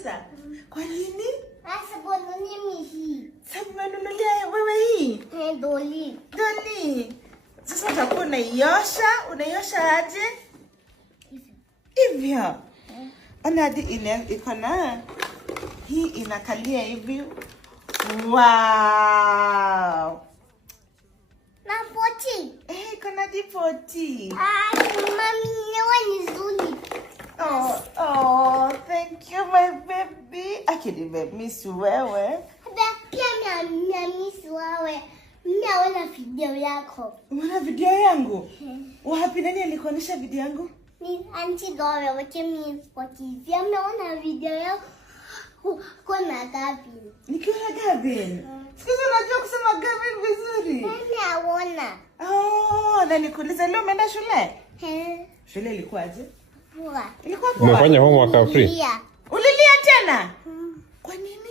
pesa? Kwa nini? Sababu mimi hii. Sababu umenunulia wewe hii? Doli. Doli. Sasa utakuwa unaiosha aje? Hivyo. Ona hadi iko na hii inakalia hivi. Wow. Na poti. Iko na poti. Mami ni nzuri. Oh, thank you my baby. Akini miss wewe. Pia miss wewe. Naona video yako. Unaona video yangu? Wapi, nani alikuonyesha video yangu? Ni Auntie Dora, wakivia naona video yako. Kuna Gavin. Nikiwa Gavin. Sikuzi unajua kusema Gavin vizuri. Naona. Na nikuuliza leo umeenda shule? Shule ilikuwaje? Poa. Ilikuwa poa. Umefanya homework free? Ulilia tena? Kwa nini?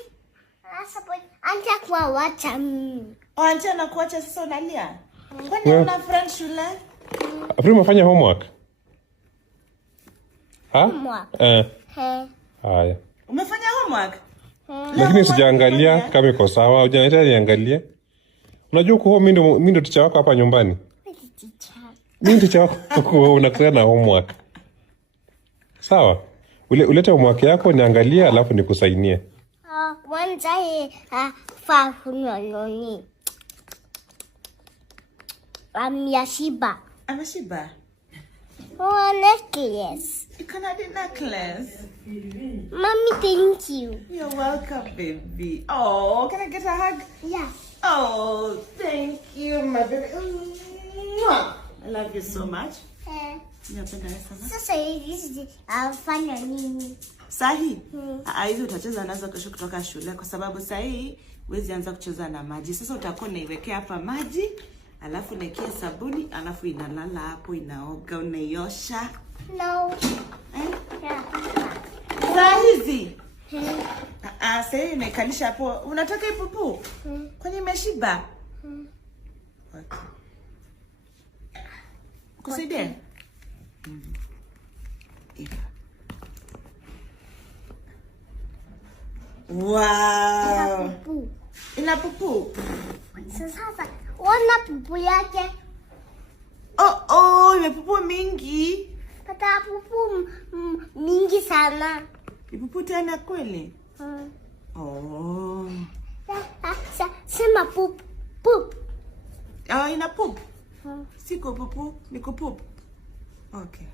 Sababu Auntie kuacha mimi. Auntie anakuacha sasa unalia? Kwani una friend shule? Free umefanya homework? Homework. Haya. Umefanya homework? Lakini sijaangalia kama iko sawa. Hujaniita niangalie. Unajua uko mimi ndo teacher wako hapa nyumbani. Mimi teacher wako unakuwa na homework. Sawa? Ulete homework yako niangalie alafu nikusainie. Kwanza fa kunoni. Ameshiba. Ameshiba? Necklace. You can add a necklace. Mommy, thank you. You're welcome, baby. Oh, can I get a hug? Yes. Oh, thank you, my baby. I love you so much. Sasa hizi afanya nini? Sahi? Hizi utacheza nazo kesho kutoka shule kwa sababu sahi huwezi anza kucheza na maji. Sasa utakuwa unaiwekea hapa maji, alafu unaekea sabuni, alafu inalala hapo, inaoga, unaiosha. No. Saa hizi? Sasa hii unaikalisha hapo. Unataka ipupu? Kwani imeshiba? Okay. Kusaidia? Wow. Ina pupu. Sasa ona pupu yake. Imepupu mingi. Kata pupu mingi sana. Ipupu tena kweli? Sema pup. Ina pupu. Siko pupu, niko pupu. Okay.